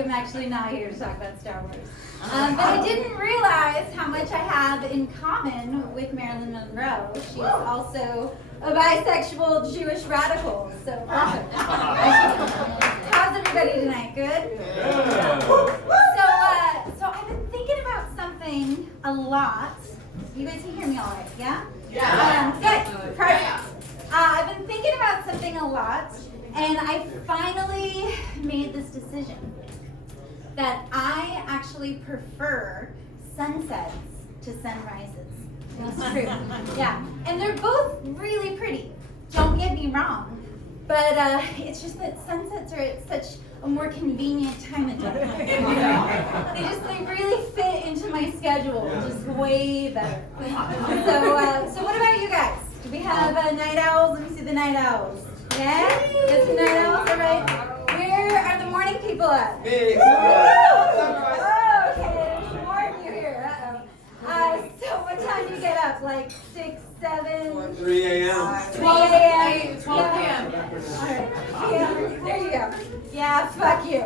I'm actually not here to talk about Star Wars. But I didn't realize how much I have in common with Marilyn Monroe. She's also a bisexual Jewish radical. So perfect. How's everybody tonight? Good? So I've been thinking about something a lot. You guys can hear me all right, yeah? Yeah. Good. Perfect. I've been thinking about something a lot, and I finally made this decision that I actually prefer sunsets to sunrises. That's true. Yeah. And they're both really pretty. Don't get me wrong. But it's just that sunsets are at such a more convenient time of day. They really fit into my schedule just way better. So what about you guys? Do we have night owls? Let me see the night owls. Yeah? Get some night owls, all right? Where are the morning people at? Hey, Oh, okay, there's more of you here. So what time do you get up? Like 6, 7? 3 a.m. 3 a.m. 12 p.m. All right. Yeah, there you go. Yeah, fuck you.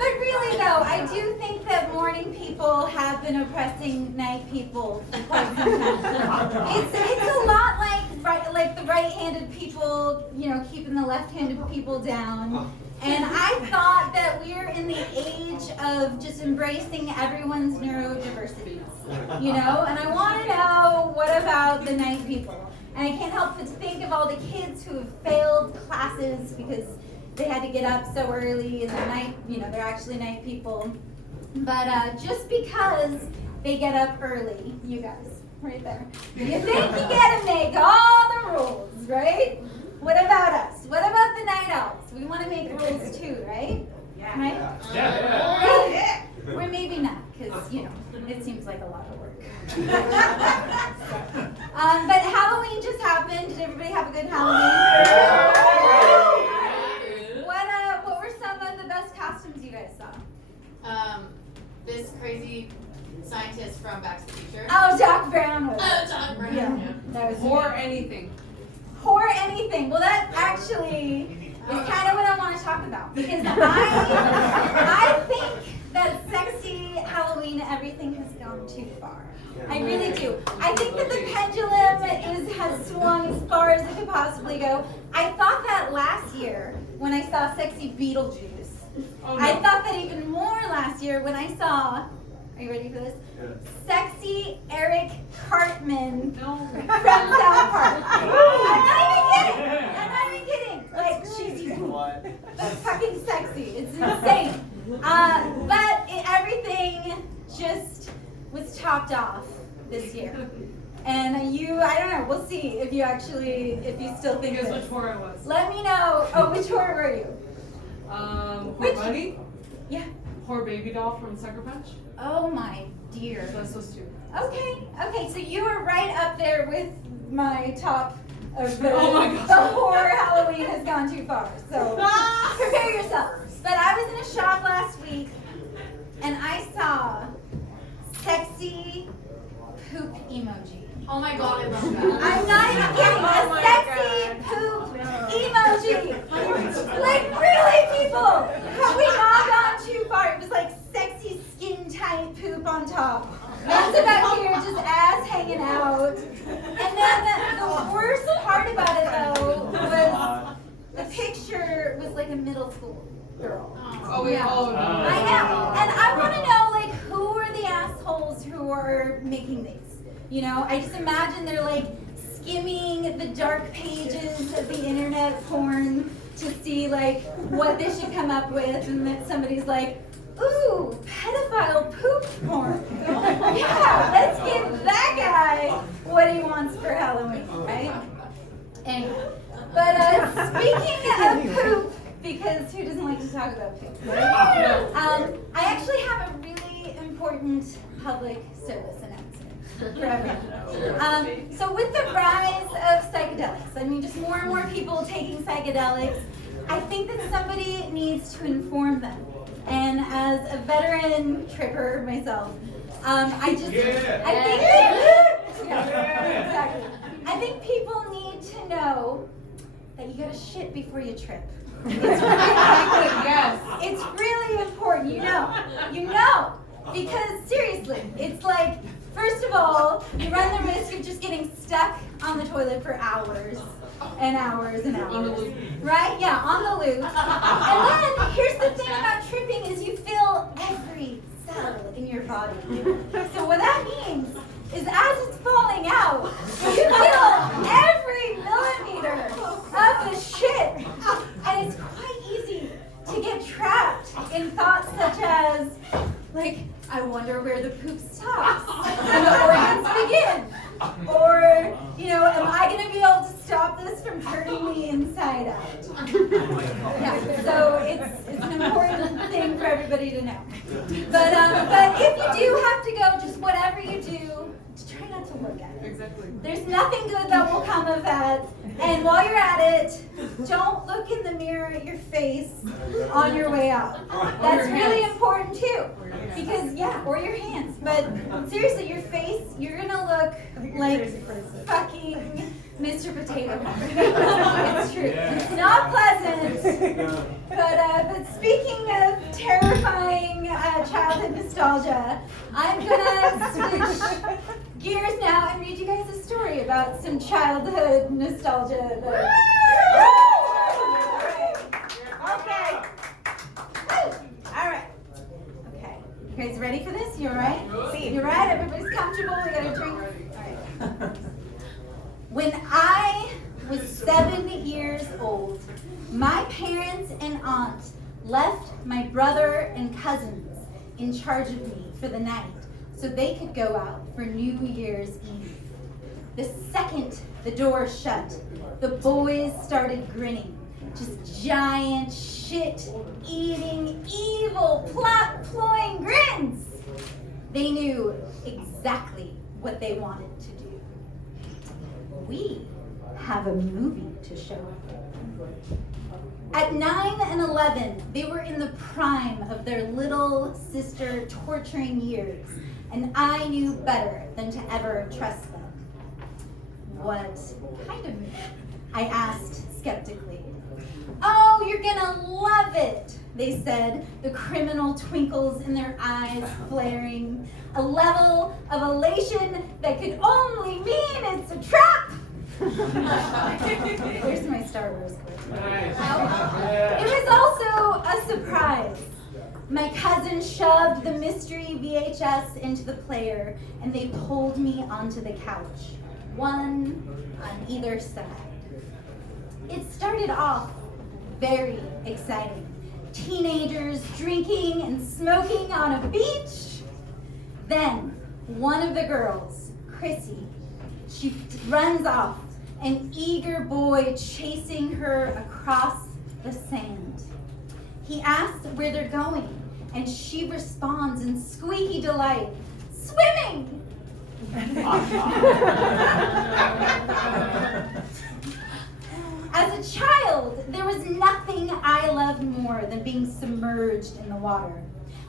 But really though, I do think that morning people have been oppressing night people for quite some time. It's a lot like the right-handed people, keeping the left-handed people down. And I thought that we're in the age of just embracing everyone's neurodiversities, And I want to know, what about the night people? And I can't help but to think of all the kids who have failed classes because they had to get up so early and they're night, they're actually night people. But just because they get up early, you guys, right there, you think you get to make all the rules, right? What about us? What about the night owls? We want to make rules too, right? Yeah. Right? Yeah. Or maybe not, because, it seems like a lot of work. But Halloween just happened. Did everybody have a good Halloween? What were some of the best costumes you guys saw? This crazy scientist from Back to the Future. Oh, Doc Brown was. Oh, Doc Brown. Yeah, that was Or anything. Or anything. Well, that actually is kind of what I want to talk about, because I think that sexy Halloween everything has gone too far. I really do. I think that the pendulum has swung as far as it could possibly go. I thought that last year when I saw sexy Beetlejuice. Oh, no. I thought that even more last year when I saw, are you ready for this? Sexy Eric Cartman from South Park. I'm not even kidding. Like, she's fucking sexy. It's insane. But everything just was topped off this year. And I don't know, we'll see if you still think Guess this. which horror it was. Let me know. Oh, which horror were you? Poor Bunny. Yeah. Poor baby doll from Sucker Punch. Oh my dear. That's those two. Okay, so you were right up there with my top of the, Oh my gosh. the horror Halloween has gone too far. So prepare yourself. But I was in a shop last week and I saw sexy poop emoji. Oh my god, I love that. I'm not even kidding. A sexy poop emoji. Like, really, people? Have we not gone too far? It was like sexy skin tight poop on top. That's about here, just ass hanging out. And then the worst part about it, though, was the picture was like a middle school girl. Oh, wait, Yeah. oh, no. I know. And I want to know, like, who are the assholes who are making these? I just imagine they're like skimming the dark pages of the internet porn to see like what they should come up with, and then somebody's like, ooh, pedophile poop porn. Yeah, let's give that guy what he wants for Halloween, right? Anyway, but speaking of poop, because who doesn't like to talk about poop? Right? I actually have a really important public service announcement for everyone. So with the rise of psychedelics, just more and more people taking psychedelics, I think that somebody needs to inform them. And as a veteran tripper myself, I think people need to know that you gotta shit before you trip. Yes. It's really important, you know, because seriously, it's like, first of all, you run the risk of just getting stuck on the toilet for hours and hours and hours. On the loop. Right? Yeah, on the loop. And then, here's the thing about tripping is you feel every cell in your body. So what that means is as it's falling out, you feel every millimeter of the shit. And it's quite easy to get trapped in thoughts such as, like, I wonder where the poop stops and the organs begin. Or, am I going to be able to stop this from turning me inside out? Yeah, so it's an important thing for everybody to know. But if you do have to go, just whatever you do, just try not to look at it. Exactly. There's nothing good that will come of that. And while you're at it, don't look in the mirror at your face on your way out. That's really important too. Because, or your hands. But seriously, your face, you're going to look like fucking Mr. Potato. It's true. It's not pleasant. But speaking of terrifying childhood nostalgia, I'm gonna switch gears now and read you guys a story about some childhood nostalgia. Okay. All right. Okay. You guys ready for this? You all right? You all right? Everybody's comfortable? We got a drink? All right. When I was 7 years old, my parents and aunt left my brother and cousins in charge of me for the night so they could go out for New Year's Eve. The second the door shut, the boys started grinning. Just giant, shit-eating, evil, plot-ploying grins. They knew exactly what they wanted to do. We have a movie to show. At 9 and 11, they were in the prime of their little sister torturing years, and I knew better than to ever trust them. What kind of movie? I asked skeptically. Oh, you're gonna love it, they said, the criminal twinkles in their eyes flaring, a level of elation that could only mean it's a trap. Here's my Star Wars quote. It was also a surprise. My cousin shoved the mystery VHS into the player and they pulled me onto the couch, one on either side. It started off very exciting. Teenagers drinking and smoking on a beach. Then one of the girls, Chrissy, she runs off, an eager boy chasing her across the sand. He asks where they're going, and she responds in squeaky delight, swimming! As a child, there was nothing I loved more than being submerged in the water.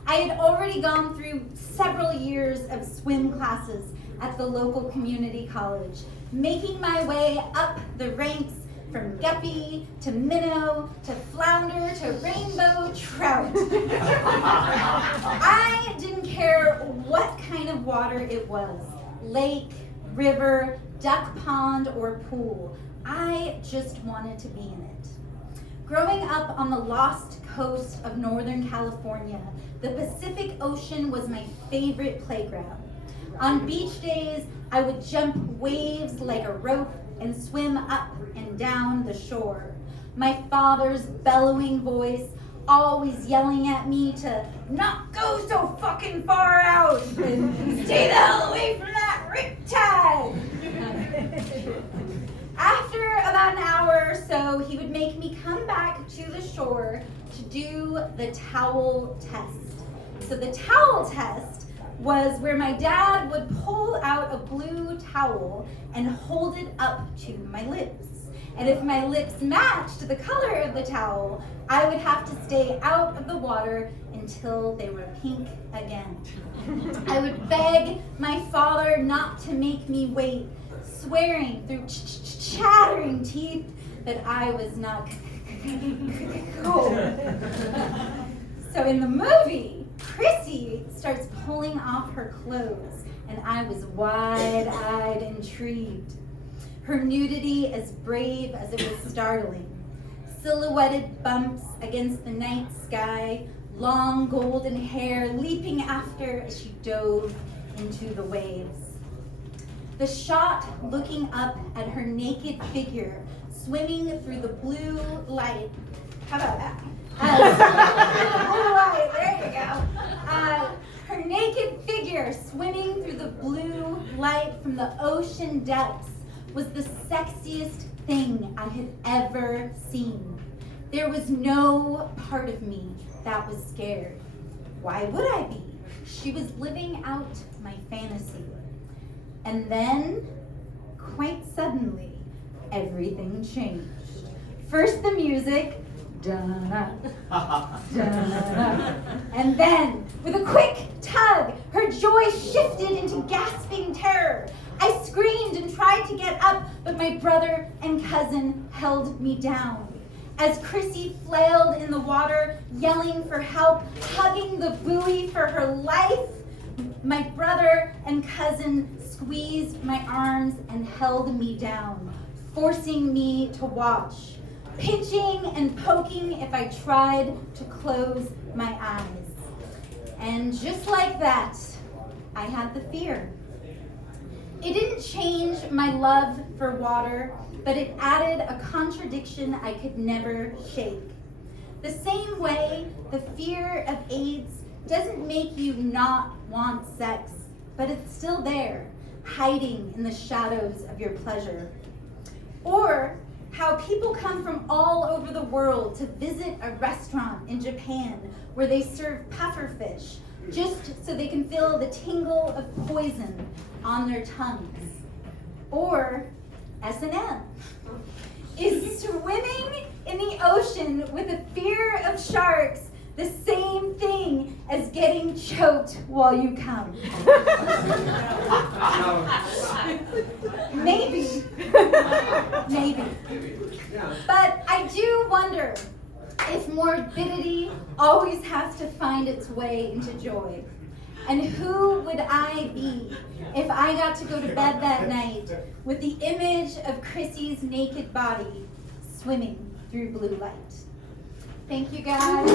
I had already gone through several years of swim classes at the local community college, making my way up the ranks from guppy to minnow to flounder to rainbow trout. I didn't care what kind of water it was, lake, river, duck pond, or pool. I just wanted to be in it. Growing up on the lost coast of Northern California, the Pacific Ocean was my favorite playground. On beach days, I would jump waves like a rope and swim up and down the shore. My father's bellowing voice always yelling at me to not go so fucking far out and stay the hell away from that riptide. After about an hour or so, he would make me come back to the shore to do the towel test. So the towel test was where my dad would pull out a blue towel and hold it up to my lips. And if my lips matched the color of the towel, I would have to stay out of the water until they were pink again. I would beg my father not to make me wait, swearing through chattering teeth that I was not Cool. So in the movie, Chrissy starts pulling off her clothes, and I was wide-eyed, intrigued. Her nudity as brave as it was startling. Silhouetted bumps against the night sky, long golden hair leaping after as she dove into the waves. The shot looking up at her naked figure swimming through the blue light. How about that? Blue light, there you go. Her naked figure swimming through the blue light from the ocean depths was the sexiest thing I had ever seen. There was no part of me that was scared. Why would I be? She was living out my fantasy. And then, quite suddenly, everything changed. First the music, da-na, da-na. And then, with a quick tug, her joy shifted into gasping terror. I screamed and tried to get up, but my brother and cousin held me down. As Chrissy flailed in the water, yelling for help, hugging the buoy for her life, my brother and cousin squeezed my arms and held me down, forcing me to watch, pinching and poking if I tried to close my eyes. And just like that, I had the fear. It didn't change my love for water, but it added a contradiction I could never shake. The same way the fear of AIDS doesn't make you not want sex, but it's still there, hiding in the shadows of your pleasure. Or how people come from all over the world to visit a restaurant in Japan where they serve pufferfish just so they can feel the tingle of poison on their tongues. Or S&M. Is swimming in the ocean with a fear of sharks the same thing as getting choked while you come? Maybe. Maybe. But I do wonder if morbidity always has to find its way into joy. And who would I be if I got to go to bed that night with the image of Chrissy's naked body swimming through blue light? Thank you, guys.